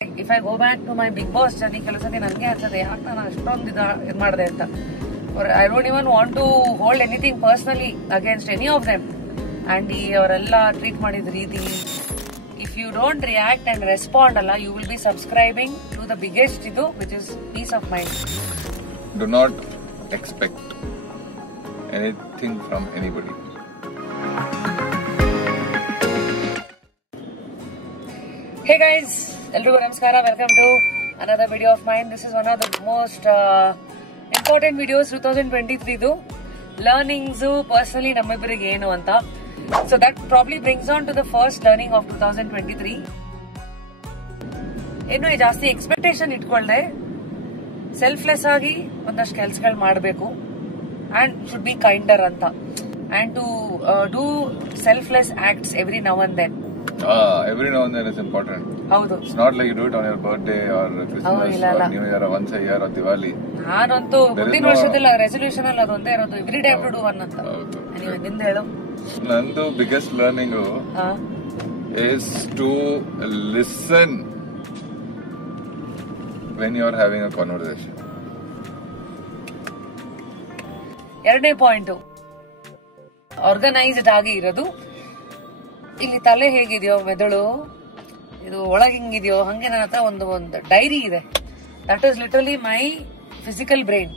If I go back to my Big Boss journey, ಕೆಲಸದಿ ನನಗೆ ಅನ್ಸುತ್ತೆ ಯಾಕೆ ನಾನು ಅಷ್ಟೊಂದು ಇದು ಮಾಡಿದೆ ಅಂತ. I don't even want to hold anything personally against any of them. And ಅವರೆಲ್ಲ ಟ್ರೀಟ್ ಮಾಡಿದ ರೀತಿ, if you don't react and respond ಅಲ್ಲ, you will be subscribing to the biggest ಇದು, which is peace of mind. Do not expect anything from anybody. Hey guys, ಎಲ್ರಿಗೂ ನಮಸ್ಕಾರ. Welcome to another video of mine. This is one of the most important videos 2023 ಇದು learnings personally ನಮ್ಮಿಬ್ಬರಿಗೆ ಏನು ಅಂತ. So that probably brings on to the first learning of 2023. ಏನು ಜಾಸ್ತಿ expectation ಇಟ್ಕೊಳ್ದೆ selfless ಆಗಿ ಒಂದಷ್ಟು ಕೆಲಸಗಳು ಮಾಡಬೇಕು and should be kinder ಅಂತ, and to do selfless acts every now and then. Every now and then is important. ಹೌದು. It's not like you do it on your birthday or Christmas or New Year or once a year or Diwali. ನಾನಂತೂ ಮುಂದಿನ ವರ್ಷದಲ್ಲಿ resolution ಅಲ್ಲಿ ಅದೊಂದೇ ಇರೋದು, every day to do one ಅಂತ. ನಿಂದ ಹೇಳು. ನಂದು biggest learning is to listen when you are having a conversation. ಎರಡನೇ ಪಾಯಿಂಟ್, ಆರ್ಗನೈಸ್ಡ್ ಆಗಿ ಇರೋದು. ಇಲ್ಲಿ ತಲೆ ಹೇಗಿದೆಯೋ, ಮೆದುಳು ಇದು ಒಳಗಿಂಗಿದೆಯೋ ಹಂಗೆ ನನ್ನ ಹತ್ರ ಒಂದು ಡೈರಿ ಇದೆ. That is literally my physical brain.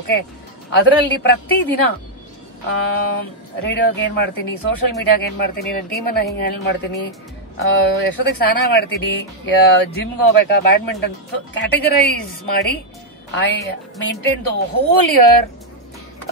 Okay, ಅದರಲ್ಲಿ ಪ್ರತಿದಿನ ರೇಡಿಯೋಗೆ ಏನ್ ಮಾಡ್ತೀನಿ, ಸೋಷಿಯಲ್ ಮೀಡಿಯಾಗೆ ಏನ್ ಮಾಡ್ತೀನಿ, ನನ್ನ ಟೀಮನ್ನ ಹಿಂಗೆ ಹ್ಯಾಂಡಲ್ ಮಾಡ್ತೀನಿ, ಎಷ್ಟೊತ್ತಿಗೆ ಸ್ನಾನ ಮಾಡ್ತೀನಿ, ಜಿಮ್ಗೆ ಹೋಗ್ಬೇಕಾ, ಬ್ಯಾಡ್ಮಿಂಟನ್, ಕ್ಯಾಟಗರೈಸ್ ಮಾಡಿ I maintain the whole year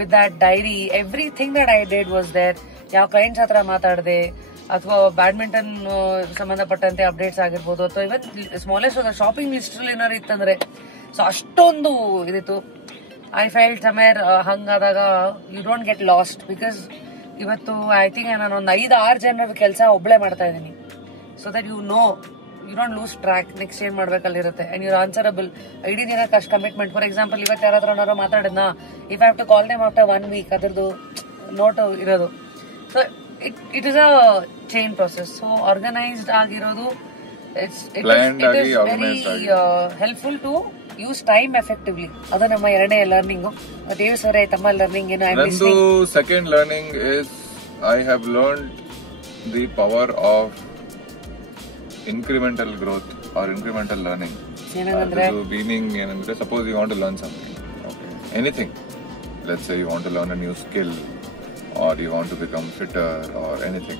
with that diary. Everything that I did was there. ಯಾವ ಕ್ಲೈಂಟ್ಸ್ ಹತ್ರ ಮಾತಾಡಿದೆ, ಅಥವಾ ಬ್ಯಾಡ್ಮಿಂಟನ್ ಸಂಬಂಧಪಟ್ಟಂತೆ ಅಪ್ಡೇಟ್ಸ್ ಆಗಿರ್ಬೋದು, ಅಥವಾ ಇವನ್ ಸ್ಮಾಲೆಸ್ಟ್ ಶಾಪಿಂಗ್ ಲಿಸ್ಟ್ ಏನಾರು ಇತ್ತಂದ್ರೆ, ಸೊ ಅಷ್ಟೊಂದು ಇದಿತ್ತು. ಐ ಫೆಲ್ಟ್ ಸಮೇರ್ ಹಂಗಾದಾಗ you don't get lost, because ಇವತ್ತು ಐ ಥಿಂಕ್ ನಾನು ಒಂದು 5-6 ಜನರ ಕೆಲಸ ಒಬ್ಳೆ ಮಾಡ್ತಾ ಇದ್ದೀನಿ. So that you don't lose track, next ಏನ್ ಮಾಡ್ಬೇಕಲ್ಲಿರುತ್ತೆ, ಅಂಡ್ ಯುರ್ ಆನ್ಸರಬಲ್. ಇಡೀ ದಿನಕ್ಕೆ ಅಷ್ಟು ಕಮಿಟ್ಮೆಂಟ್. ಫಾರ್ ಎಕ್ಸಾಂಪಲ್, ಇವತ್ತು ಯಾರಾದ್ರೂ ಮಾತಾಡಿದ್ನಾ, if have to call them after 1 week, ಅದ್ರದ್ದು ನೋಟ್ ಇರೋದು. So it is a chain process. So organized ಆಗಿರೋದು, it is very helpful to use time effectively. ಅದು ನಮ್ಮ ಎರಡನೇ ಲರ್ನಿಂಗ್. ದೇವ್ ಸರ್ ತಮ್ಮ ಲರ್ನಿಂಗ್ ಏನು? ನಂದು second learning is I have learned the power of incremental growth or incremental learning. ಏನಂದ್ರೆ meaning ಏನಂದ್ರೆ, suppose you want to learn something, okay, anything, let's say you want to learn a new skill or you want to become fitter or anything.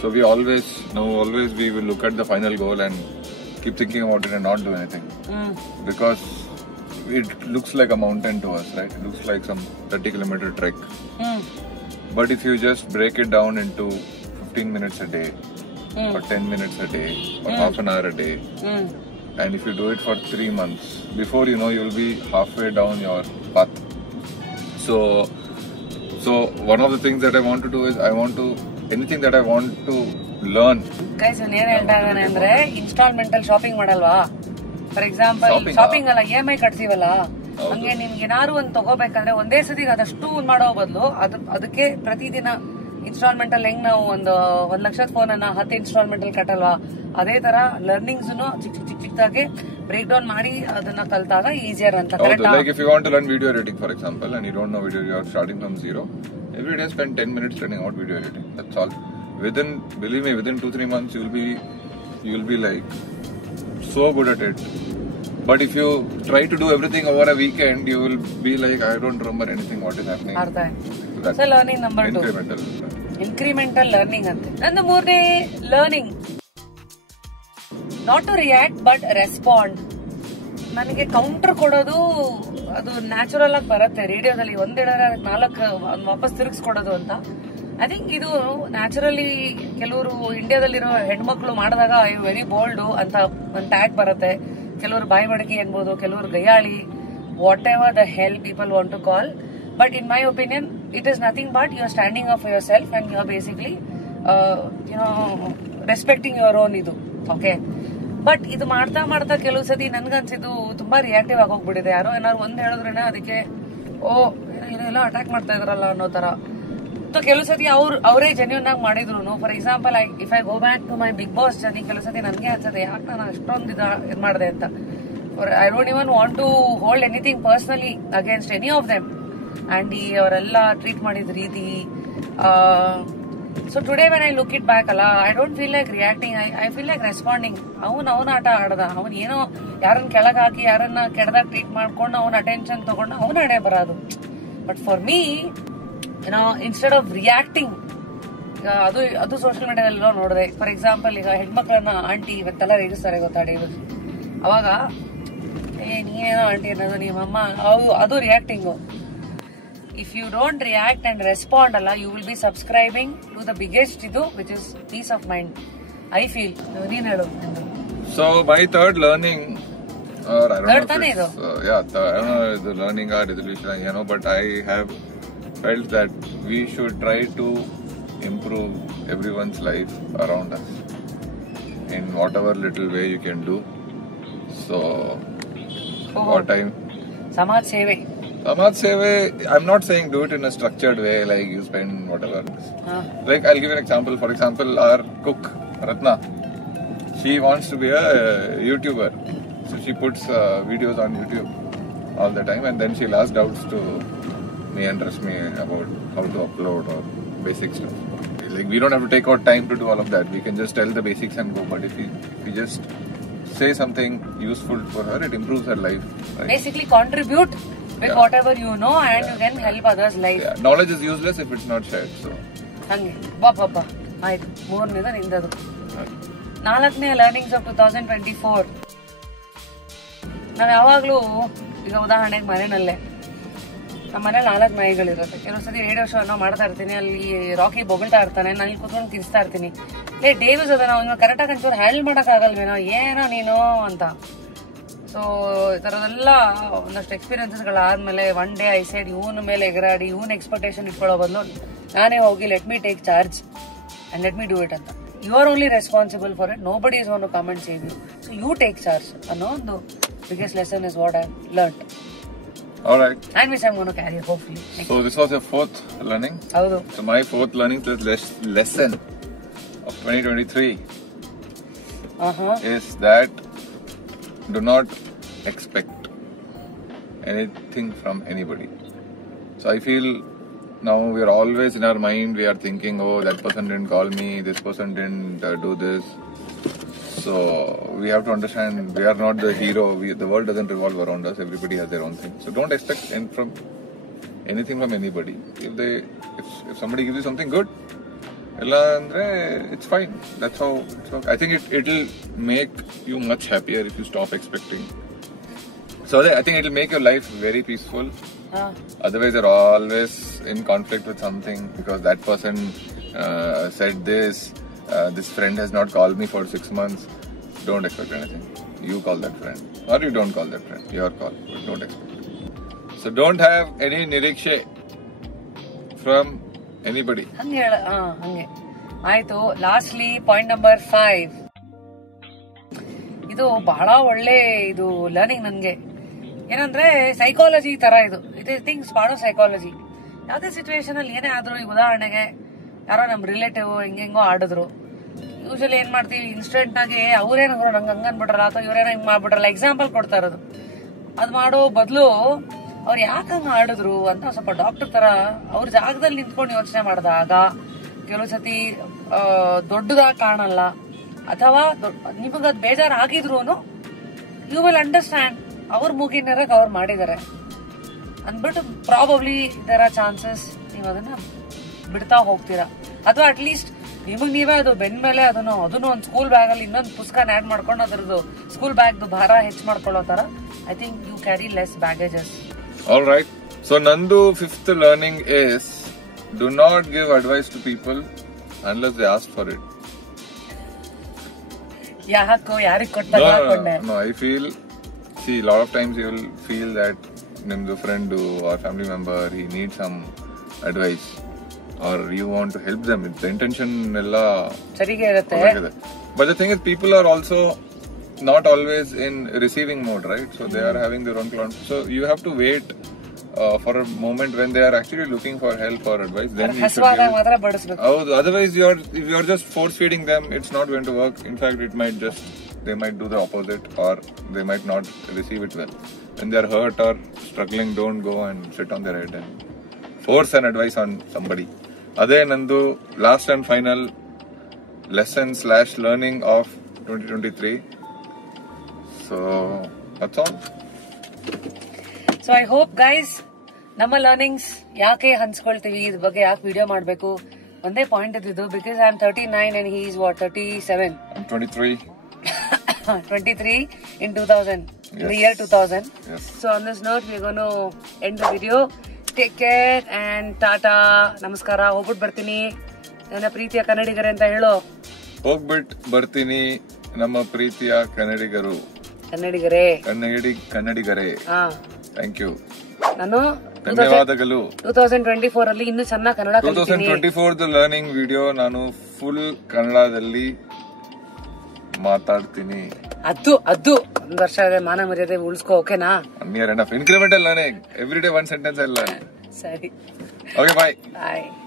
So we always we will look at the final goal and keep thinking about it and not do anything, because it looks like a mountain to us, right? It looks like some 30-kilometer trek. But if you just break it down into 15 minutes a day or 10 minutes a day or half an hour a day, and if you do it for 3 months, before you know, you will be halfway down your path. So one of the things that I want to do is anything that I want to learn. Guys ಏನ್ ಹೇಳ್ತಾ ಇದ್ದಾನೆ ಅಂದ್ರೆ, ಇನ್ಸ್ಟಾಲ್ಮೆಂಟಲ್ shopping ಮಾಡಲ್ವಾ? For example shopping ಅಲ್ಲ, EMI ಕಟ್ತೀವಲ್ಲ, ಹಂಗೆ ನಿಮ್ಗೆ ಏನಾದ್ರು ಒಂದು ತಗೋಬೇಕಂದ್ರೆ ಒಂದೇ ಸತಿ ಅದಷ್ಟು ಮಾಡೋ ಬದಲು ಅದಕ್ಕೆ ಪ್ರತಿದಿನ ಇನ್ಸ್ಟಾಲ್ಮೆಂಟ್ ಅಲ್ಲಿ ಹೆಂಗ್ ನಾವು ಒಂದು 1 ಲಕ್ಷದ ಫೋನ್ ಅನ್ನ 10 ಇನ್ಸ್ಟಾಲ್ಮೆಂಟ್ ಅಲ್ಲಿ ಕಟ್ಟಲ್ವಾ, ಅದೇ ತರ ಲರ್ನಿಂಗ್ಸ್ ಚಿಕ್ಕದಾಗಿ ಬ್ರೇಕ್ ಡೌನ್ ಮಾಡಿ ಅದನ್ನ ಕಲ್ತಾಗ ಈಸಿಯರ್ ಅಂತ. Like if you want to learn video editing, for example, and you don't know video, you are starting from zero, every day spend 10 minutes learning about video editing. That's all. Believe me, within 2-3 months you will be like so good at it. But if you try to do everything over a weekend, you will be like, I don't remember anything what is happening. So learning number 2, incremental learning ante. Nandu ಮೂರನೇ learning, not to react but respond. ನನಗೆ counter ಕೊಡೋದು ಅದು natural ಆಗಿ ಬರುತ್ತೆ. ರೇಡಿಯೋದಲ್ಲಿ ಒಂದ್ ಹೇಳಿದ್ರೆ 4 ವಾಪಸ್ ತಿರುಗಿಸ್ಕೊಡೋದು ಅಂತ. ಐ ಥಿಂಕ್ ಇದು ನ್ಯಾಚುರಲಿ ಕೆಲವರು ಇಂಡಿಯಾದಲ್ಲಿರೋ ಹೆಣ್ಮಕ್ಳು ಮಾಡಿದಾಗ ವೆರಿ ಬೋಲ್ಡ್ ಅಂತ ಒಂದು ಟ್ಯಾಗ್ ಬರುತ್ತೆ. ಕೆಲವರು ಬಾಯಿ ಮಡಕಿ ಅನ್ಬೋದು, ಕೆಲವರು ಗಯ್ಯಾಳಿ, whatever the hell people want to call. But in my opinion, it is nothing but you are standing up for yourself and you are basically respecting your own ಇದು. Okay, but ಇದು ಮಾಡ್ತಾ ಕೆಲವು ಸತಿ ನನ್ಗನ್ಸಿದ್ದು ತುಂಬಾ reactive ಆಗೋಗ್ಬಿಟ್ಟಿದೆ. ಯಾರೋ ಏನಾದ್ರು ಒಂದ್ ಹೇಳಿದ್ರೇನೆ ಅದಕ್ಕೆ ಏನೆಲ್ಲ ಅಟ್ಯಾಕ್ ಮಾಡ್ತಾ ಇದ್ರಲ್ಲ ಅನ್ನೋ ತರ. ಸೊ ಕೆಲವು ಸತಿ ಅವರೇ ಜೆನ್ಯೂನ್ ಆಗಿ ಮಾಡಿದ್ರು. For example if I go back to my Bigg Boss journey, ಕೆಲವು ಸತಿ ನನಗೆ ಅನ್ಸುತ್ತೆ ಯಾಕೆ ನಾನು ಅಷ್ಟೊಂದು ಇದು ಮಾಡಿದೆ ಅಂತ. I don't even want to hold anything personally against any of them. ಆಂಡಿ ಅವರೆಲ್ಲ ಟ್ರೀಟ್ ಮಾಡಿದ ರೀತಿ. So today when I look it back ಅಲ್ಲ, I don't feel like reacting, I feel like responding. ಅವನ ಆಟ ಆಡ್ದ, ಅವನ್ ಏನೋ ಯಾರನ್ನ ಕೆಳಗೆ ಹಾಕಿ ಯಾರನ್ನ ಕೆಡದಾಗ ಟ್ರೀಟ್ ಮಾಡ್ಕೊಂಡು ಅವನ ಅಟೆನ್ಷನ್ ತಗೊಂಡು ಅವನ ಹಣೆ ಬರೋದು. But for me instead of reacting, ಈಗ ಅದು ಸೋಷಿಯಲ್ ಮೀಡಿಯಾದಲ್ಲೆಲ್ಲ ನೋಡಿದೆ. ಫಾರ್ ಎಕ್ಸಾಂಪಲ್ ಈಗ ಹೆಣ್ಮಕ್ಳನ್ನ ಆಂಟಿ ಇವತ್ತೆಲ್ಲ ರೇಗಿಸ್ತಾರೆ ಗೊತ್ತಾ ಡೇವಿಡ್, ಅವಾಗ ನೀನೇನೋ ಆಂಟಿ ಅನ್ನೋದು ನಿಮ್ಮಮ್ಮ, ಅದು reacting. If you don't react and respond ಅಲ್ಲ, you will be subscribing to the biggest ಇದು which is peace of mind, I feel. ನೀನ್ ಹೇಳು. So my third learning, or I don't know if it's, I don't know if the learning or resolution, but I have felt that we should try to improve everyone's life around us in whatever little way you can do. So what time? Samaj Seve. I'm not saying do it in a structured way, like you spend whatever. Like I'll give you an example. For example, our cook Ratna, she wants to be a YouTuber. So she puts videos on YouTube all the time, and then she'll ask doubts to me and Rashmi about how to upload or basic stuff. Like we don't have to take out time to do all of that. We can just tell the basics and go. But if we just say something useful for her, it improves her life. Right? Basically, contribute with whatever you know, and you can help others' life. Yeah. Knowledge is useless if it's not shared. So. ಹಂಗೆ ಬಾಬಾ ಆಯ್ತು. ಮೂರನೇದ ನಿಂದದು. 4ನೇ learnings of 2024. ನಾವು ಯಾವಾಗ್ಲೂ ಈಗ ಉದಾಹರಣೆಗೆ ಮನೆಯಲ್ಲೇ ನಮ್ಮ ಮನೇಲಿ 4 ನಾಯಿಗಳಿರುತ್ತೆ. ಕೆಲವು ಸತಿ ರೇಡಿಯೋ ಶೋ ಏನೋ ಮಾಡ್ತಾ ಇರ್ತೀನಿ, ಅಲ್ಲಿ ರಾಕಿ ಬೊಗಳ್ತಾ ಇರ್ತಾನೆ, ನಾನು ಇಲ್ಲಿ ಕೂತ್ಕೊಂಡು ಕಿರಿಸ್ತಾ ಇರ್ತೀನಿ, ಡೇವಿಸ್ ಅದ ನಾವು ಕರೆಕ್ಟಾಗಿ ಒಂಚೂರು ಹ್ಯಾಂಡಲ್ ಮಾಡೋಕ್ಕಾಗಲ್ವೇನೋ ಏನೋ ನೀನು ಅಂತ. ಸೊ ಈ ಥರದೆಲ್ಲ ಒಂದಷ್ಟು ಎಕ್ಸ್ಪೀರಿಯನ್ಸಸ್ಗಳಾದ್ಮೇಲೆ ಒನ್ ಡೇ ಐ ಸೈಡ್ ಇವನ ಮೇಲೆ ಎಗರಾಡಿ ಇವನ್ ಎಕ್ಸ್ಪೆಕ್ಟೇಷನ್ ಇಟ್ಕೊಳ್ಳೋ ಬದಲು ನಾನೇ ಹೋಗಿ let me take charge and let me do it ಅಂತ. You are only responsible for it, nobody is own to come and save you, so you take charge ಅನ್ನೋ ಒಂದು biggest lesson is what I learned. All right. And which I'm going to carry hopefully. So this was your 4th learning. Howdo. So my 4th learning, lesson of 2023 is that do not expect anything from anybody. So I feel now we are always in our mind, we are thinking, oh, that person didn't call me, this person didn't do this. So we have to understand we are not the hero. The world doesn't revolve around us. Everybody has their own thing. So don't expect anything from anybody. If somebody gives you something good, it's fine. That's how it's okay. I think it'll make you much happier if you stop expecting. So I think it'll make your life very peaceful. Otherwise, you're always in conflict with something because that person said this. This friend has not called me for 6 months. Don't expect anything. You call that friend. Or you don't call that friend. Your call. But don't expect it. So don't have any nirikshe from anybody. ಹಂಗೆ ಆಯ್ತು. Lastly point number 5. ಇದು ಬಹಳ ಒಳ್ಳೆ ಇದು learning ನನ್ಗೆ. ಏನಂದ್ರೆ psychology ತರ ಇದು ಥಿಂಗ್ಸ್ ಮಾಡೋ ಸೈಕಾಲಜಿ. ಯಾವ್ದೇ ಸಿಚುವೇಶನ್ ಅಲ್ಲಿ ಏನೇ ಆದ್ರೂ, ಈಗ ಉದಾಹರಣೆಗೆ ಯಾರೋ ನಮ್ ರಿಲೇಟಿವ್ ಹೆಂಗೆಂಗೋ ಆಡಿದ್ರು, ಯೂಶಲಿ ಏನ್ ಮಾಡ್ತೀವಿ ಇನ್ಸ್ಟೆಂಟ್ ಆಗಿ ಅವ್ರೇನಾದ್ರು ನಂಗೆ ಹಂಗ ಅನ್ಬಿಟ್ರಲ್ಲ ಅಥವಾ ಇವ್ರೇನ ಹಿಂಗ್ ಮಾಡ್ಬಿಟ್ರಲ್ಲ, ಎಕ್ಸಾಂಪಲ್ ಕೊಡ್ತಾ ಇರೋದು. ಅದ್ ಮಾಡೋ ಬದಲು ಅವ್ರು ಯಾಕೆ ಹಂಗ ಆಡಿದ್ರು ಅಂತ ಸ್ವಲ್ಪ ಡಾಕ್ಟರ್ ತರ ಅವ್ರ ಜಾಗದಲ್ಲಿ ನಿಂತ್ಕೊಂಡು ಯೋಚನೆ ಮಾಡಿದಾಗ ಕೆಲವು ಸತಿ ದೊಡ್ಡದಾಗಿ ಕಾಣಲ್ಲ, ಅಥವಾ ನಿಮಗದ್ ಬೇಜಾರು ಆಗಿದ್ರು ಯು ವಿಲ್ ಅಂಡರ್ಸ್ಟ್ಯಾಂಡ್ ಅವ್ರ ಮೂಗಿನರಾಗ ಅವ್ರು ಮಾಡಿದಾರೆ ಅಂದ್ಬಿಟ್ಟು ಪ್ರಾಬಬ್ಲಿ ದೇರ್ ಆರ್ ಚಾನ್ಸಸ್ ನೀವು ಅದನ್ನ ಬಿಡ್ತಾ ಹೋಗ್ತೀರಾ. ಅಥವಾ ಅಟ್ಲೀಸ್ಟ್ ನಿಮಗ್ ನೀವೇ ಅದು ಬೆನ್ ಮೇಲೆ ಅದನ್ನು ಒಂದು ಸ್ಕೂಲ್ ಬ್ಯಾಗ್ ಅಲ್ಲಿ ಇನ್ನೊಂದು ಪುಸ್ತಕ ಆಡ್ ಮಾಡ್ಕೊಂಡು ಅದರದ್ದು ಸ್ಕೂಲ್ ಬ್ಯಾಗ್ ಭಾರ ಹೆಚ್ಚು ಮಾಡ್ಕೊಳ್ಳೋ ತರ I think you carry less baggages. All right. So ನಂದು 5th learning is do not give advice to people unless they ask for it. ಯಾಕೋ ಯಾರಿಗೆ ಕೊಟ್ಟಾಗ ಹಾಕೊಂಡೆ. No, I feel, see, a lot of times you will feel that nimdu friend or family member, he needs some advice or you want to help them. The intention ella sarige irutte. But the thing is, people are also not always in receiving mode, right? So they are having their own plan. So you have to wait for a moment when they are actually looking for help or advice, then you should ಹಸುವಾದಾಗ ಮಾತ್ರ ಬಡಿಸ್ಬೇಕು. give. Otherwise, if you're just force feeding them, it's not going to work. In fact, they might do the opposite, or they might not receive it well. When they are hurt or struggling, don't go and sit on their head and force an advice on somebody. Ade nandu last and final lesson/learning of 2023. So that's all. So I hope guys ನಮ್ಮ learnings ಯಾಕೆ ಹಂಚ್ಕೊಳ್ತೀವಿ, ಇದ್ರ ಬಗ್ಗೆ ಯಾಕೆ video ಮಾಡಬೇಕು, ಒಂದೇ point ಇದ್ದಿದ್ದು. Because I am 39 and he is what, 37. I'm 23. 23 in 2000, in the year 2000. Yes. So on this note, we're going to end the video. Take care and tata, ನಮಸ್ಕಾರ. ಹೋಗ್ಬಿಟ್ಟು ಬರ್ತೀನಿ ನನ್ನ ಪ್ರೀತಿಯ ಕನ್ನಡಿಗರೇ ಅಂತ ಹೇಳೋ. ಹೋಗ್ಬಿಟ್ಟು ಬರ್ತೀನಿ ನಮ್ಮ ಪ್ರೀತಿಯ ಕನ್ನಡಿಗರೇ. Thank you. ನಾನು ಧನ್ಯವಾದಗಳು. 2024 ಅಲ್ಲಿ ಇನ್ನೂ ಚೆನ್ನಾಗಿ ಕನ್ನಡ ಕಲಿತೀನಿ. 2024 ಲರ್ನಿಂಗ್ ವಿಡಿಯೋ ನಾನು ಫುಲ್ ಕನ್ನಡದಲ್ಲಿ ಮಾತಾಡ್ತೀನಿ. ಅದು ಒಂದ್ ವರ್ಷ ಇದೆ, ಮಾನ ಮರ್ಯಾದೆ ಉಳಿಸ್ಕೋ. ಓಕೆನಾ? Near enough. Incremental learning. Every day one sentence I'll learn. ಸರಿ. Okay, bye. Bye.